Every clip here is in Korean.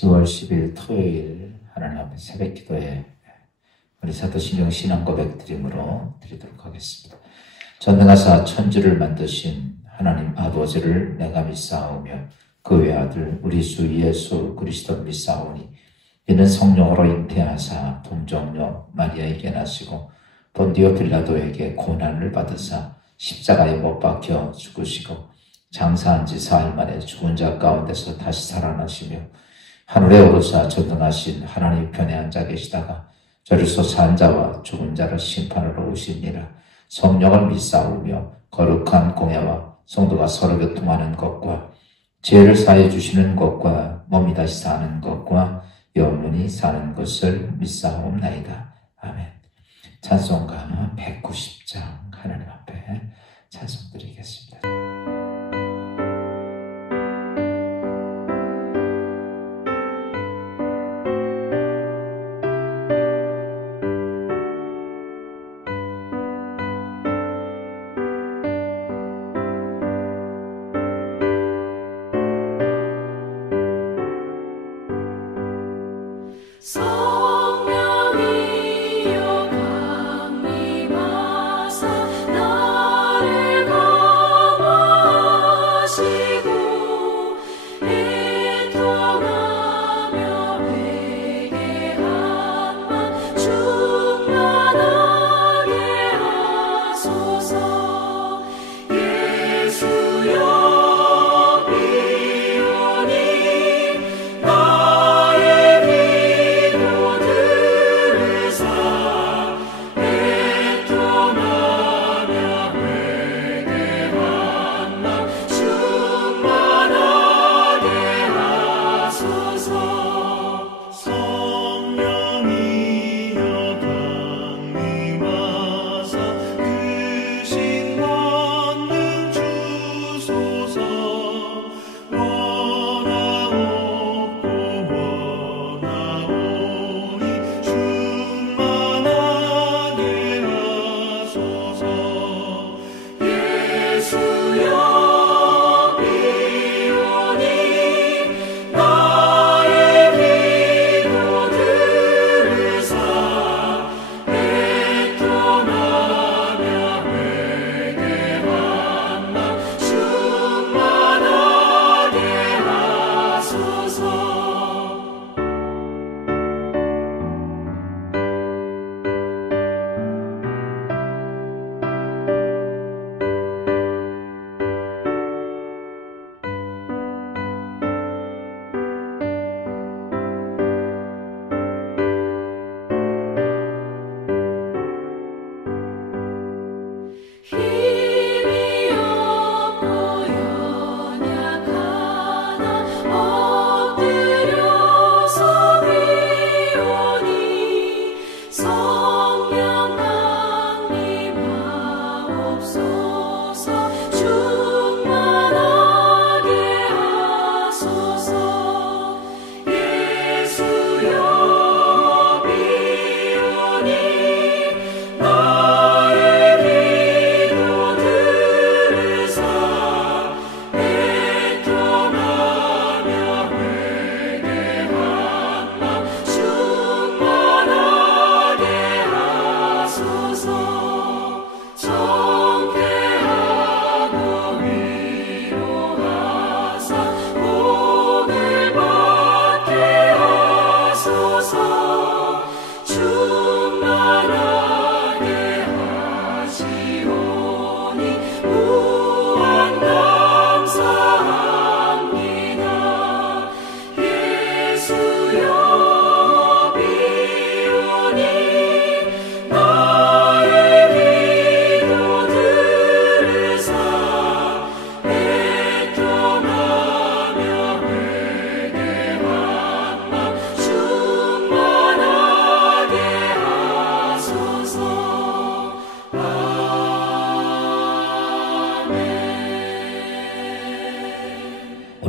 10월 10일 토요일 하나님 앞에 새벽 기도에 우리 사도신경 신앙 고백 드림으로 드리도록 하겠습니다. 전능하사 천지를 만드신 하나님 아버지를 내가 믿사오며 그 외아들 우리 주 예수 그리스도 믿사오니 이는 성령으로 잉태하사 동정녀 마리아에게 나시고 본디오 빌라도에게 고난을 받으사 십자가에 못 박혀 죽으시고 장사한 지 4일 만에 죽은 자 가운데서 다시 살아나시며 하늘에 오르사 전능하신 하나님 편에 앉아 계시다가 저리서 산 자와 죽은 자를 심판하러 오시니라. 성령을 믿사오며 거룩한 공예와 성도가 서로 교통하는 것과 죄를 사해 주시는 것과 몸이 다시 사는 것과 영원히 사는 것을 믿사옵나이다. 아멘. 찬송가 190장 하나님 앞에 찬송드리겠습니다.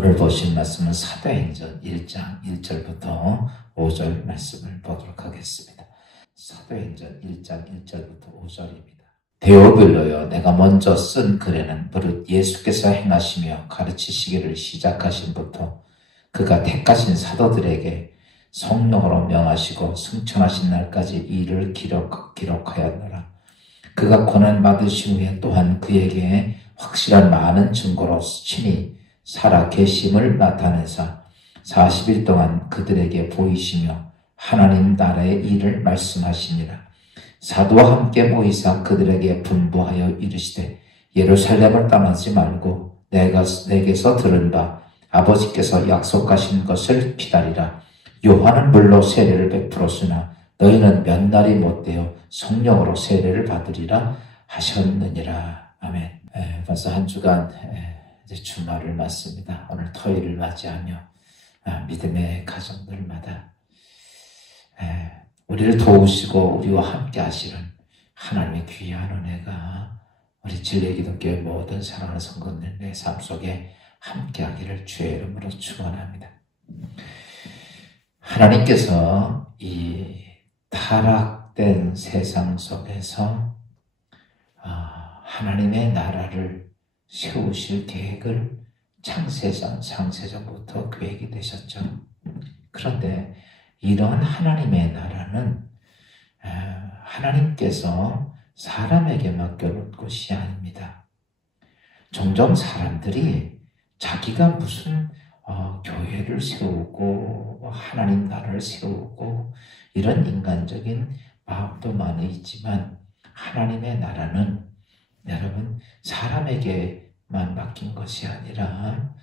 오늘 보신 말씀은 사도행전 1장 1절부터 5절 말씀을 보도록 하겠습니다. 사도행전 1장 1절부터 5절입니다. 데오빌로여, 내가 먼저 쓴 글에는 버릇 예수께서 행하시며 가르치시기를 시작하신부터 그가 택하신 사도들에게 성령으로 명하시고 승천하신 날까지 이를 기록하였노라. 그가 고난받으신 후에 또한 그에게 확실한 많은 증거로 친히 살아 계심을 나타내사 40일 동안 그들에게 보이시며 하나님 나라의 일을 말씀하시니라. 사도와 함께 보이사 그들에게 분부하여 이르시되 예루살렘을 떠나지 말고 내게서 들은 바 아버지께서 약속하신 것을 기다리라. 요한은 물로 세례를 베풀었으나 너희는 몇 날이 못되어 성령으로 세례를 받으리라 하셨느니라. 아멘. 벌써 한 주간 이제 주말을 맞습니다. 오늘 토요일을 맞이하며 믿음의 가정들마다 우리를 도우시고 우리와 함께 하시는 하나님의 귀한 은혜가 우리 진리기독교의 모든 사랑하는 성도님의 삶 속에 함께하기를 주의 이름으로 축원합니다. 하나님께서 이 타락된 세상 속에서 하나님의 나라를 세우실 계획을 창세전부터 계획이 되셨죠. 그런데 이런 하나님의 나라는 하나님께서 사람에게 맡겨놓은 것이 아닙니다. 종종 사람들이 자기가 무슨 교회를 세우고 하나님 나라를 세우고 이런 인간적인 마음도 많이 있지만 하나님의 나라는 여러분 사람에게만 맡긴 것이 아니라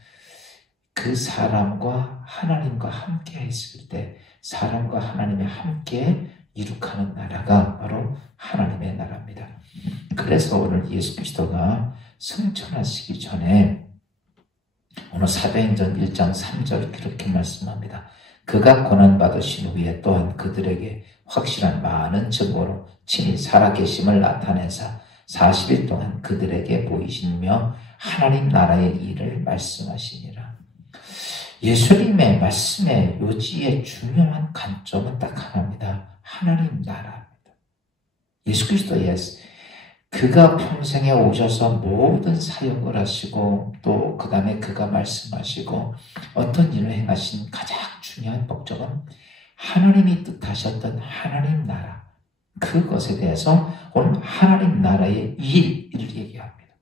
그 사람과 하나님과 함께 했을 때 사람과 하나님이 함께 이룩하는 나라가 바로 하나님의 나라입니다. 그래서 오늘 예수 그리스도가 승천하시기 전에 오늘 사도행전 1장 3절 그렇게 말씀합니다. 그가 고난받으신 후에 또한 그들에게 확실한 많은 증거로 친히 살아계심을 나타내사 40일 동안 그들에게 보이시며 하나님 나라의 일을 말씀하시니라. 예수님의 말씀의 요지의 중요한 관점은 딱 하나입니다. 하나님 나라입니다. 예수 그리스도의 그가 평생에 오셔서 모든 사역을 하시고 또 그 다음에 그가 말씀하시고 어떤 일을 행하신 가장 중요한 목적은 하나님이 뜻하셨던 하나님 나라 그것에 대해서 오늘 하나님 나라의 일을 얘기합니다.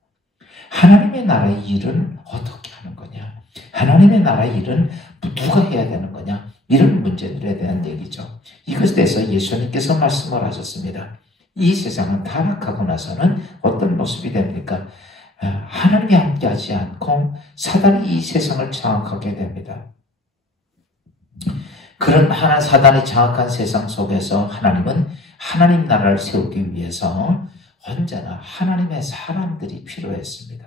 하나님의 나라의 일은 어떻게 하는 거냐? 하나님의 나라의 일은 누가 해야 되는 거냐? 이런 문제들에 대한 얘기죠. 이것에 대해서 예수님께서 말씀을 하셨습니다. 이 세상은 타락하고 나서는 어떤 모습이 됩니까? 하나님이 함께하지 않고 사단이 이 세상을 장악하게 됩니다. 그런 사단이 장악한 세상 속에서 하나님은 하나님 나라를 세우기 위해서 언제나 하나님의 사람들이 필요했습니다.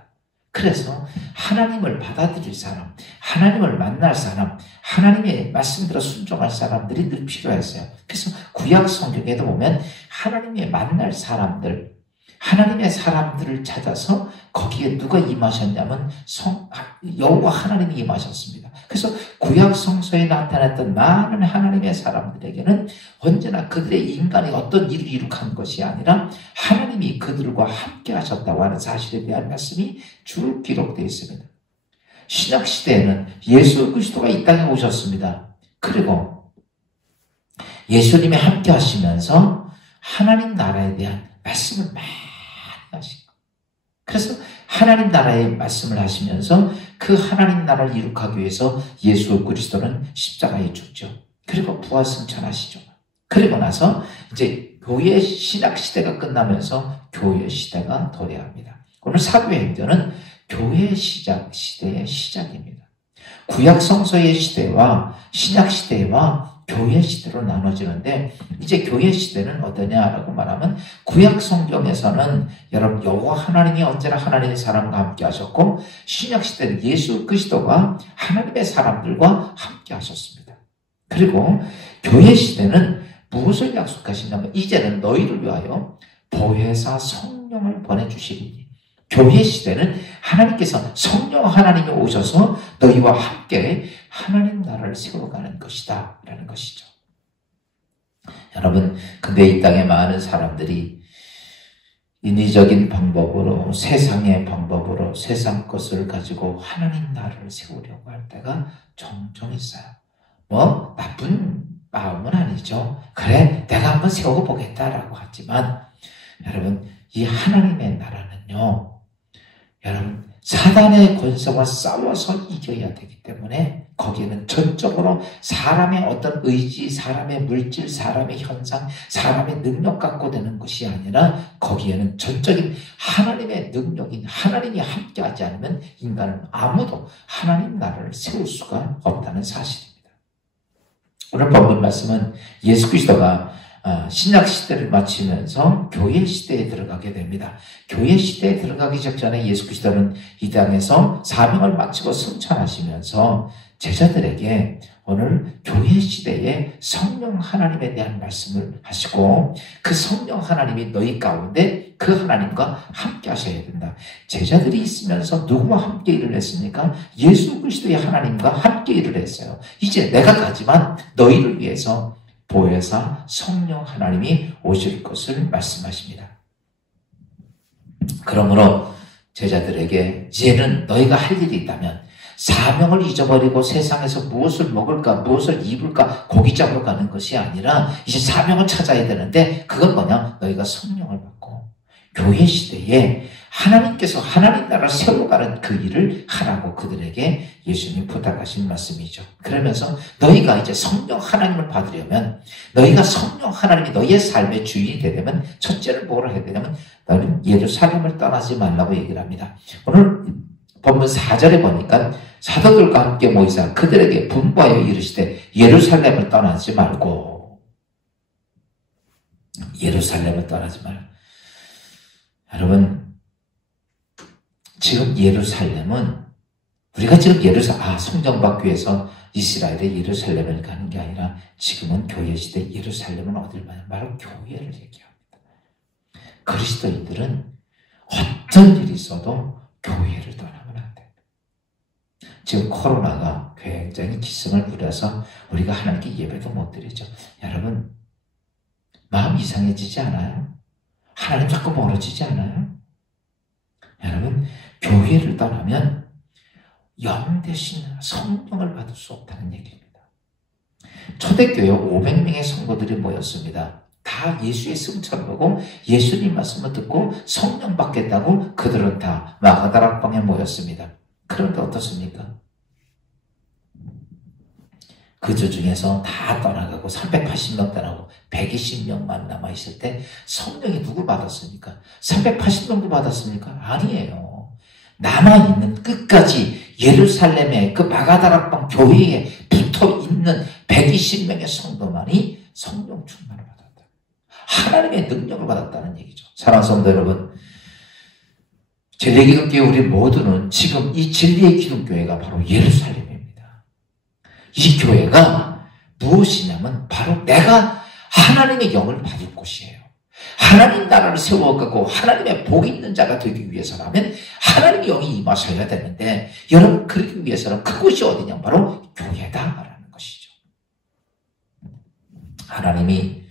그래서 하나님을 받아들일 사람, 하나님을 만날 사람, 하나님의 말씀대로 순종할 사람들이 늘 필요했어요. 그래서 구약 성경에도 보면 하나님의 만날 사람들, 하나님의 사람들을 찾아서 거기에 누가 임하셨냐면 여호와 하나님이 임하셨습니다. 그래서 구약 성서에 나타났던 많은 하나님의 사람들에게는 언제나 그들의 인간이 어떤 일을 이룩한 것이 아니라 하나님이 그들과 함께 하셨다고 하는 사실에 대한 말씀이 쭉 기록되어 있습니다. 신약시대에는 예수 그리스도가 이 땅에 오셨습니다. 그리고 예수님이 함께 하시면서 하나님 나라에 대한 말씀을 많이 하시고 그래서 하나님 나라의 말씀을 하시면서 그 하나님 나라를 이룩하기 위해서 예수 그리스도는 십자가에 죽죠. 그리고 부활 승천하시죠. 그리고 나서 이제 교회 신학 시대가 끝나면서 교회 시대가 도래합니다. 오늘 사도행전은 교회 시대의 시작입니다. 구약 성서의 시대와 신약 시대와 교회 시대로 나눠지는데 이제 교회 시대는 어떠냐라고 말하면 구약 성경에서는 여러분 여호와 하나님이 언제나 하나님의 사람과 함께 하셨고 신약 시대는 예수 그리스도가 하나님의 사람들과 함께 하셨습니다. 그리고 교회 시대는 무엇을 약속하시냐면 이제는 너희를 위하여 보혜사 성령을 보내주시리니 교회 시대는 하나님께서 성령 하나님이 오셔서 너희와 함께 하나님 나라를 세워가는 것이다 라는 것이죠. 여러분 근데 이 땅에 많은 사람들이 인위적인 방법으로, 세상의 방법으로, 세상 것을 가지고 하나님 나라를 세우려고 할 때가 종종 있어요. 뭐 나쁜 마음은 아니죠. 그래, 내가 한번 세우고 보겠다라고 하지만 여러분, 이 하나님의 나라는요, 여러분, 사단의 권세와 싸워서 이겨야 되기 때문에 거기에는 전적으로 사람의 어떤 의지, 사람의 물질, 사람의 현상, 사람의 능력 갖고 되는 것이 아니라 거기에는 전적인 하나님의 능력인 하나님이 함께하지 않으면 인간은 아무도 하나님 나라를 세울 수가 없다는 사실입니다. 오늘 본문 말씀은 예수 그리스도가 신약 시대를 마치면서 교회 시대에 들어가게 됩니다. 교회 시대에 들어가기 직전에 예수 그리스도는 이 땅에서 사명을 마치고 승천하시면서 제자들에게 오늘 교회 시대에 성령 하나님에 대한 말씀을 하시고 그 성령 하나님이 너희 가운데 그 하나님과 함께 하셔야 된다. 제자들이 있으면서 누구와 함께 일을 했습니까? 예수 그리스도의 하나님과 함께 일을 했어요. 이제 내가 가지만 너희를 위해서 보혜사 성령 하나님이 오실 것을 말씀하십니다. 그러므로 제자들에게 이제는 너희가 할 일이 있다면 사명을 잊어버리고 세상에서 무엇을 먹을까, 무엇을 입을까, 고기 잡으러 가는 것이 아니라 이제 사명을 찾아야 되는데 그건 뭐냐? 너희가 성령을 받고 교회 시대에 하나님께서 하나님 나라를 세워가는 그 일을 하라고 그들에게 예수님 부탁하신 말씀이죠. 그러면서 너희가 이제 성령 하나님을 받으려면, 너희가 성령 하나님이 너희의 삶의 주인이 되려면 첫째를 뭐라 해야 되냐면 너희는 예루살렘을 떠나지 말라고 얘기를 합니다. 오늘 본문 4절에 보니까 사도들과 함께 모이사 그들에게 분부하여 이르시되 예루살렘을 떠나지 말고, 예루살렘을 떠나지 말고. 여러분, 지금 예루살렘은 우리가 지금 성전 받기 위해서 이스라엘의 예루살렘을 가는 게 아니라 지금은 교회 시대 예루살렘은 어딜 말하냐? 바로 교회를 얘기합니다. 그리스도인들은 어떤 일이 있어도 교회를 떠나면 안 됩니다. 지금 코로나가 굉장히 기승을 부려서 우리가 하나님께 예배도 못 드리죠. 여러분, 마음 이상해지지 않아요? 하나님 자꾸 멀어지지 않아요? 여러분, 교회를 떠나면 영 대신 성령을 받을 수 없다는 얘기입니다. 초대교회 500명의 성도들이 모였습니다. 다 예수의 승천을 보고 예수님 말씀을 듣고 성령 받겠다고 그들은 다 마가다락방에 모였습니다. 그런데 어떻습니까? 그들 중에서 다 떠나가고 380명 떠나고 120명만 남아있을 때 성령이 누구 받았습니까? 380명도 받았습니까? 아니에요. 남아있는 끝까지 예루살렘의 그 마가다락방 교회에 붙어있는 120명의 성도만이 성령 충만을 받았다. 하나님의 능력을 받았다는 얘기죠. 사랑하는 성도 여러분, 진리의 기독교회 우리 모두는 지금 이 진리의 기독교회가 바로 예루살렘입니다. 이 교회가 무엇이냐면 바로 내가 하나님의 영을 받을 곳이에요. 하나님 나라를 세워가고 하나님의 복 있는 자가 되기 위해서라면 하나님의 영이 임하셔야 되는데, 여러분 그러기 위해서는 그곳이 어디냐? 바로 교회다라는 것이죠. 하나님이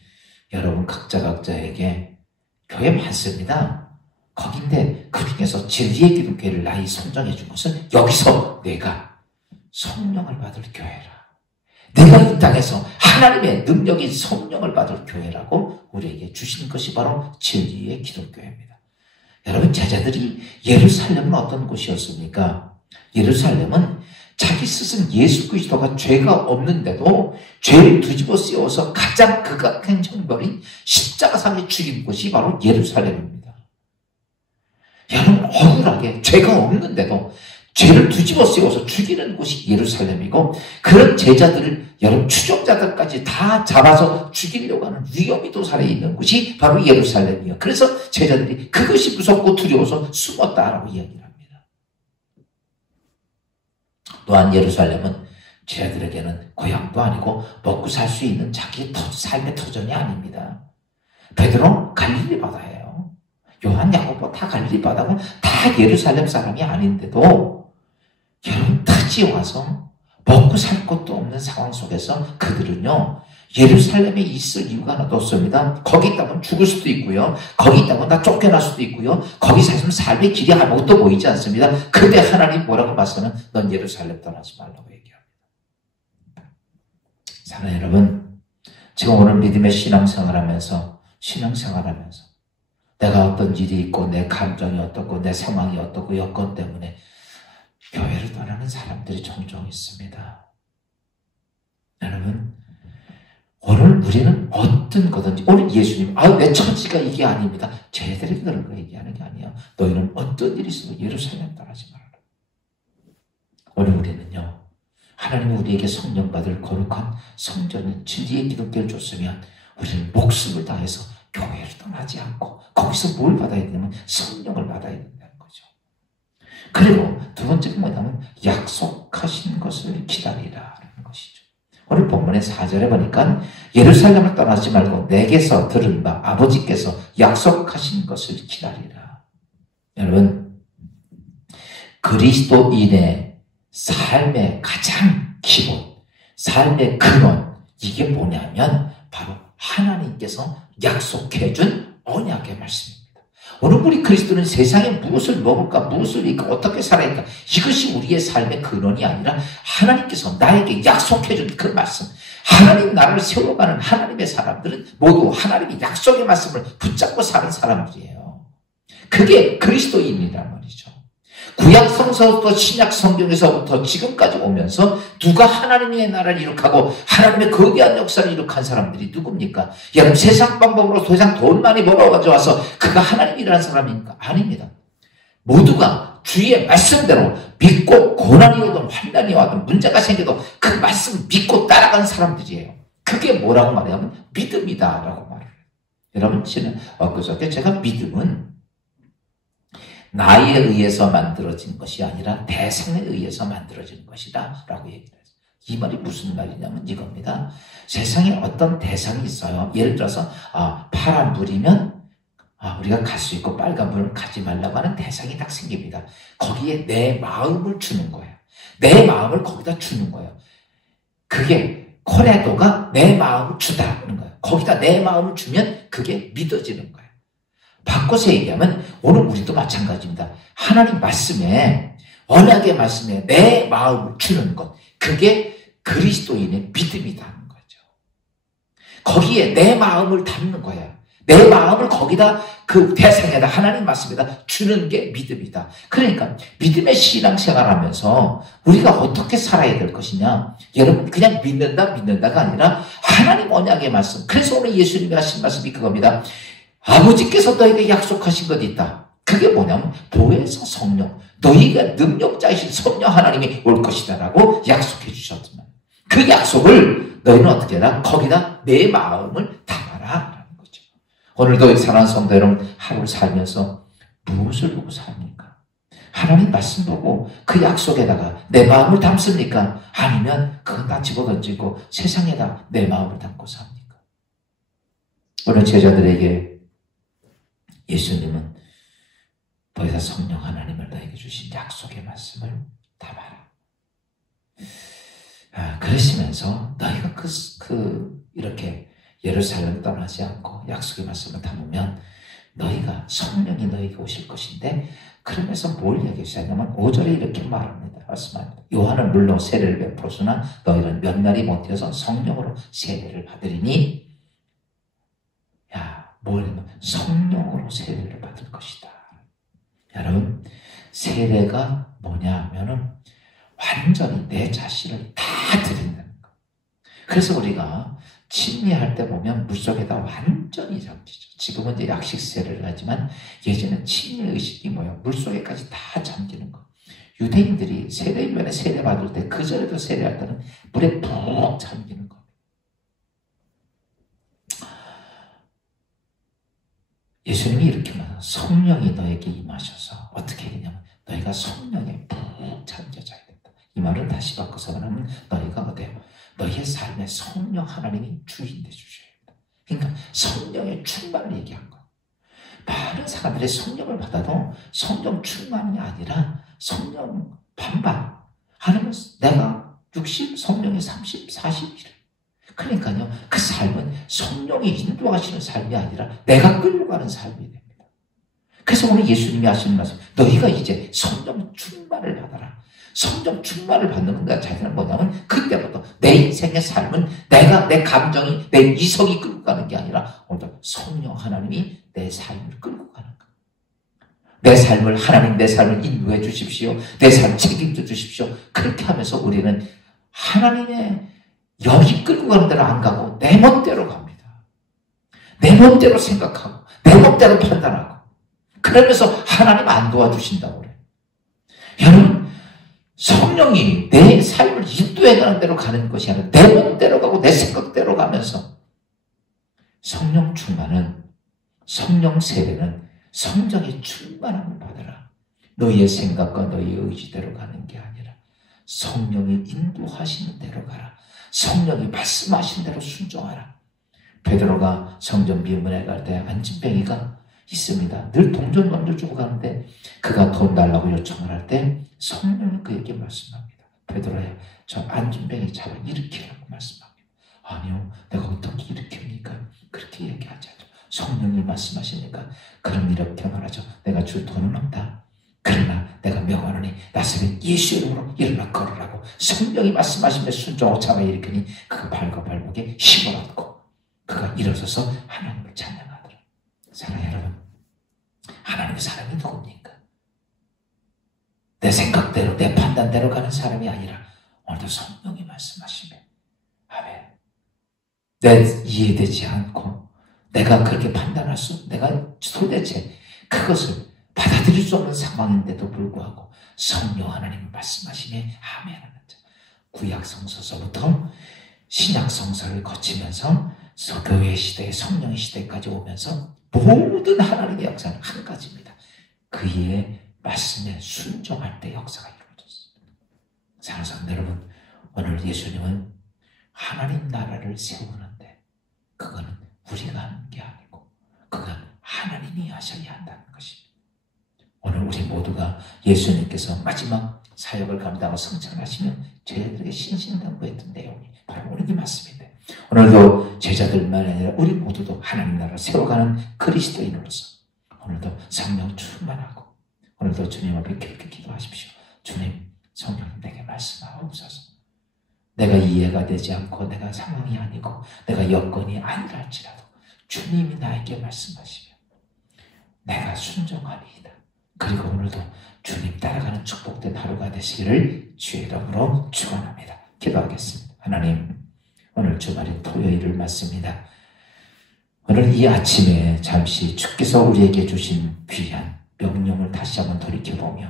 여러분 각자에게 교회 많습니다. 거긴데 그 중에서 진리의 기독교회를 나의 선정해 준 것은 여기서 내가 성령을 받을 교회라. 내가 이 땅에서 하나님의 능력인 성령을 받을 교회라고 우리에게 주신 것이 바로 진리의 기독교회입니다. 여러분, 제자들이 예루살렘은 어떤 곳이었습니까? 예루살렘은 자기 스승 예수 그리스도가 죄가 없는데도 죄를 뒤집어 씌워서 가장 극악한 형벌인 십자가상에 죽인 곳이 바로 예루살렘입니다. 여러분, 억울하게 죄가 없는데도 죄를 뒤집어 씌워서 죽이는 곳이 예루살렘이고, 그런 제자들을 여러분 추종자들까지 다 잡아서 죽이려고 하는 위험이 도살에 있는 곳이 바로 예루살렘이에요. 그래서 제자들이 그것이 무섭고 두려워서 숨었다라고 이야기를 합니다. 또한 예루살렘은 제자들에게는 고향도 아니고 먹고 살 수 있는 자기 삶의 터전이 아닙니다. 베드로 갈릴리 바다예요. 요한, 야고보 다 갈릴리 바다고 다 예루살렘 사람이 아닌데도 여러분 타지에 와서 먹고 살 것도 없는 상황 속에서 그들은요 예루살렘에 있을 이유가 하나도 없습니다. 거기 있다면 죽을 수도 있고요. 거기 있다면 나 쫓겨날 수도 있고요. 거기 사시면 삶의 길이 아무것도 보이지 않습니다. 그때 하나님 뭐라고 말씀하면 넌 예루살렘 떠나지 말라고 얘기합니다. 사랑하는 여러분, 지금 오늘 믿음의 신앙생활하면서 내가 어떤 일이 있고 내 감정이 어떻고 내 상황이 어떻고 여건 때문에 교회를 떠나는 사람들이 종종 있습니다. 여러분, 오늘 우리는 어떤 거든지, 오늘 예수님, 내 처지가 이게 아닙니다. 쟤들이 그런 거 얘기하는 게 아니에요. 너희는 어떤 일이 있어도 예루살렘 떠나지 말아라. 오늘 우리는요, 하나님이 우리에게 성령 받을 거룩한 성전인 진리의 기독교를 줬으면 우리는 목숨을 다해서 교회를 떠나지 않고 거기서 뭘 받아야 되냐면 성령을 받아야 된다는 거죠. 그리고 두 번째가 뭐냐면 약속하신 것을 기다리라는 것이죠. 오늘 본문의 4절에 보니까 예루살렘을 떠나지 말고 내게서 들은 바 아버지께서 약속하신 것을 기다리라. 여러분, 그리스도인의 삶의 가장 기본, 삶의 근원, 이게 뭐냐면 바로 하나님께서 약속해준 언약의 말씀입니다. 오늘 우리 그리스도는 세상에 무엇을 먹을까, 무엇을 입을까, 어떻게 살아야 할까, 이것이 우리의 삶의 근원이 아니라 하나님께서 나에게 약속해준 그 말씀, 하나님 나라를 세워가는 하나님의 사람들은 모두 하나님의 약속의 말씀을 붙잡고 사는 사람들이에요. 그게 그리스도인이란 말이죠. 구약 성서부터 신약 성경에서부터 지금까지 오면서 누가 하나님의 나라를 이룩하고 하나님의 거대한 역사를 이룩한 사람들이 누굽니까? 여러분, 세상 방법으로 세상 돈 많이 벌어가지고 와서 그가 하나님이라는 사람입니까? 아닙니다. 모두가 주의 말씀대로 믿고 고난이 오든 환난이 와든 문제가 생겨도 그 말씀을 믿고 따라간 사람들이에요. 그게 뭐라고 말하면 믿음이다라고 말을 해요. 여러분, 저는 엊그저께 제가 믿음은 나에 의해서 만들어진 것이 아니라 대상에 의해서 만들어진 것이다 라고 얘기를 했어요. 이 말이 무슨 말이냐면 이겁니다. 세상에 어떤 대상이 있어요. 예를 들어서 파란 불이면 우리가 갈 수 있고 빨간 불은 가지 말라고 하는 대상이 딱 생깁니다. 거기에 내 마음을 주는 거예요. 내 마음을 거기다 주는 거예요. 그게 코레도가 내 마음을 주다는 거예요. 거기다 내 마음을 주면 그게 믿어지는 거예요. 바꿔서 얘기하면 오늘 우리도 마찬가지입니다. 하나님 말씀에, 언약의 말씀에 내 마음을 주는 것, 그게 그리스도인의 믿음이라는 거죠. 거기에 내 마음을 담는 거야. 내 마음을 거기다 그 대상에다 하나님 말씀에다 주는 게 믿음이다. 그러니까 믿음의 신앙생활하면서 우리가 어떻게 살아야 될 것이냐. 여러분, 그냥 믿는다가 아니라 하나님 언약의 말씀. 그래서 오늘 예수님이 하신 말씀이 그겁니다. 아버지께서 너에게 약속하신 것이 있다. 그게 뭐냐면 보혜사 성령, 너희가 능력자이신 성령 하나님이 올 것이다 라고 약속해 주셨지만 그 약속을 너희는 어떻게 해라? 거기다 내 마음을 담아라 라는 거죠. 오늘도 사랑하는 성도 여러분, 하루를 살면서 무엇을 보고 삽니까? 하나님 말씀 보고 그 약속에다가 내 마음을 담습니까? 아니면 그건 다 집어던지고 세상에다 내 마음을 담고 삽니까? 오늘 제자들에게 예수님은 보혜사 성령 하나님을 너에게 주신 약속의 말씀을 담아라. 그러시면서 너희가 이렇게 예루살렘 떠나지 않고 약속의 말씀을 담으면 너희가 성령이 너에게 오실 것인데, 그러면서 뭘 얘기하시냐면 5절에 이렇게 말합니다. 말씀합니다. 요한은 물론 세례를 베풀었으나 너희는 몇 날이 못 되어서 성령으로 세례를 받으리니, 뭐냐면 성령으로 세례를 받을 것이다. 여러분, 세례가 뭐냐 하면은 완전히 내 자신을 다 드린다는 거. 그래서 우리가 침례할 때 보면 물속에다 완전히 잠기죠. 지금은 이제 약식 세례를 하지만 예전엔 침례 의식이 뭐예요? 물속에까지 다 잠기는 거. 유대인들이 세례면에 세례 받을 때, 그 전에도 세례할 때는 물에 푹 잠기는 거. 예수님이 이렇게 말해요. 성령이 너에게 임하셔서 어떻게 되냐면 너희가 성령에 푹 잠겨져야 된다. 이 말을 다시 바꿔서 말하면 너희가 어때요? 너희의 삶에 성령 하나님이 주인 되주셔야 된다. 그러니까 성령의 충만을 얘기한 거예요. 많은 사람들이 성령을 받아도 성령 충만이 아니라 성령 반반. 하나님 내가 60, 성령이 30, 40 이래. 그러니까요, 그 삶은 성령이 인도하시는 삶이 아니라 내가 끌고 가는 삶이 됩니다. 그래서 오늘 예수님이 하시는 말씀, 너희가 이제 성령 충만을 받아라. 성령 충만을 받는 것 자체는 뭐냐면 그때부터 내 인생의 삶은 내가, 내 감정이, 내 이성이 끌고 가는 게 아니라 오늘 성령 하나님이 내 삶을 끌고 가는 거예요. 내 삶을, 하나님 내 삶을 인도해 주십시오. 내 삶 책임져 주십시오. 그렇게 하면서 우리는 하나님의 여기 끌고 가는 데로 안 가고 내 멋대로 갑니다. 내 멋대로 생각하고 내 멋대로 판단하고 그러면서 하나님 안 도와주신다고 그래요. 여러분, 성령이 내 삶을 인도해가는 대로 가는 것이 아니라 내 몸대로 가고 내 생각대로 가면서 성령 충만은, 성령 세례는 성령의 충만함을 받아라. 너희의 생각과 너희의 의지대로 가는 게 아니라 성령이 인도하시는 대로 가라. 성령이 말씀하신 대로 순종하라. 베드로가 성전 비문에 갈 때 안진뱅이가 있습니다. 늘 동전 던져주고 가는데 그가 돈 달라고 요청을 할 때 성령이 그에게 말씀합니다. 베드로야, 저 안진뱅이 잡아 일으키라고 말씀합니다. 아니요, 내가 어떻게 일으킵니까? 그렇게 얘기하죠. 성령이 말씀하시니까 그럼 이렇게 말하죠. 내가 줄 돈은 없다. 그러나 내가 명하노니 나서는 예수 이름으로 일어나 걸으라고 성령이 말씀하시며 순종하고 잡아 일으키니 그가 발과 발목에 힘을 얻고 그가 일어서서 하나님을 찬양하더라. 사랑하는 여러분, 하나님의 사람이 누굽니까? 내 생각대로 내 판단대로 가는 사람이 아니라 오늘도 성령이 말씀하시며 아멘. 내 이해되지 않고 내가 그렇게 판단할 내가 도대체 그것을 받아들일 수 없는 상황인데도 불구하고 성령 하나님이 말씀하시며 아멘 하는 자. 구약 성서서부터 신약 성서를 거치면서 교회 시대의 성령의 시대까지 오면서 모든 하나님의 역사는 한 가지입니다. 그의 말씀에 순종할 때 역사가 이루어졌습니다. 사랑하는 성도 여러분, 오늘 예수님은 하나님 나라를 세우는데 그거는 우리가 하는 게 아니고 그건 하나님이 하셔야 한다는 것입니다. 오늘 우리 모두가 예수님께서 마지막 사역을 감당하고 성찬하시면 저희들에게 신신당부했던 내용이 바로 오늘 이 말씀인데 오늘도 제자들만 아니라 우리 모두도 하나님 나라를 세워가는 그리스도인으로서 오늘도 성령 충만하고 오늘도 주님 앞에 그렇게 기도하십시오. 주님, 성령님 내게 말씀하옵소서. 내가 이해가 되지 않고 내가 상황이 아니고 내가 여건이 아니라 할지라도 주님이 나에게 말씀하시며 내가 순종하리이다. 그리고 오늘도 주님 따라가는 축복된 하루가 되시기를 주의 이름으로 축원합니다. 기도하겠습니다. 하나님, 오늘 주말인 토요일을 맞습니다. 오늘 이 아침에 잠시 주께서 우리에게 주신 귀한 명령을 다시 한번 돌이켜보며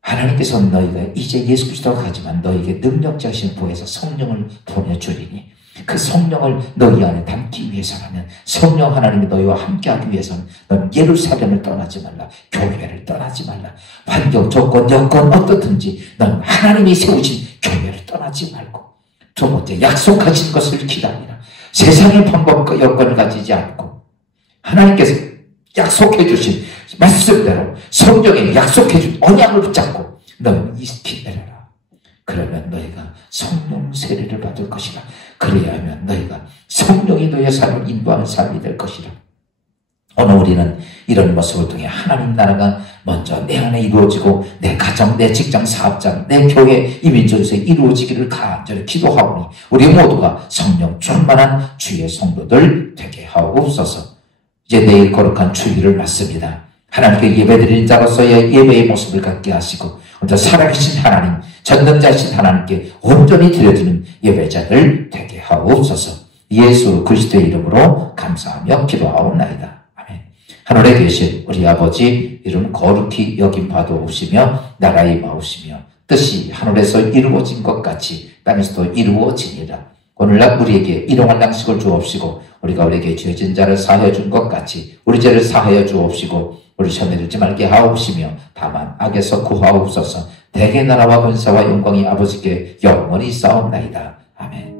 하나님께서 너희가 이제 예수 그리스도가 가지만 너희에게 능력자신 부에서 성령을 보내주리니 그 성령을 너희 안에 담기 위해서라면 성령 하나님이 너희와 함께하기 위해서는 넌 예루살렘을 떠나지 말라. 교회를 떠나지 말라. 환경, 조건, 여건 어떻든지 넌 하나님이 세우신 교회를 떠나지 말고 두 번째, 약속하신 것을 기다리라. 세상의 방법과 여건을 가지지 않고 하나님께서 약속해 주신 말씀대로 성경에 약속해 준 언약을 붙잡고 너는 기다려라. 그러면 너희가 성령 세례를 받을 것이라. 그래야 하면 너희가 성령이 너희의 삶을 인도하는 삶이 될 것이라. 오늘 우리는 이런 모습을 통해 하나님 나라가 먼저 내 안에 이루어지고 내 가정, 내 직장, 사업장, 내 교회, 이민족에서 이루어지기를 간절히 기도하오니 우리 모두가 성령 충만한 주의 성도들 되게 하옵소서. 이제 내일 거룩한 주일을 맞습니다. 하나님께 예배드리는 자로서의 예배의 모습을 갖게 하시고 먼저 살아계신 하나님, 전능자이신 하나님께 온전히 드려지는 예배자들 되게 하옵소서. 예수 그리스도의 이름으로 감사하며 기도하옵나이다. 아멘. 하늘에 계신 우리 아버지 이름 거룩히 여김 받아오시며 나라의 마오시며 뜻이 하늘에서 이루어진 것 같이 땅에서도 이루어지니라. 오늘날 우리에게 일용할 양식을 주옵시고 우리가 우리에게 죄진 자를 사하여 준 것 같이 우리 죄를 사하여 주옵시고 우리 시험에 들지 말게 하옵시며 다만 악에서 구하옵소서. 대개 나라와 권세와 영광이 아버지께 영원히 싸움나이다. 아멘.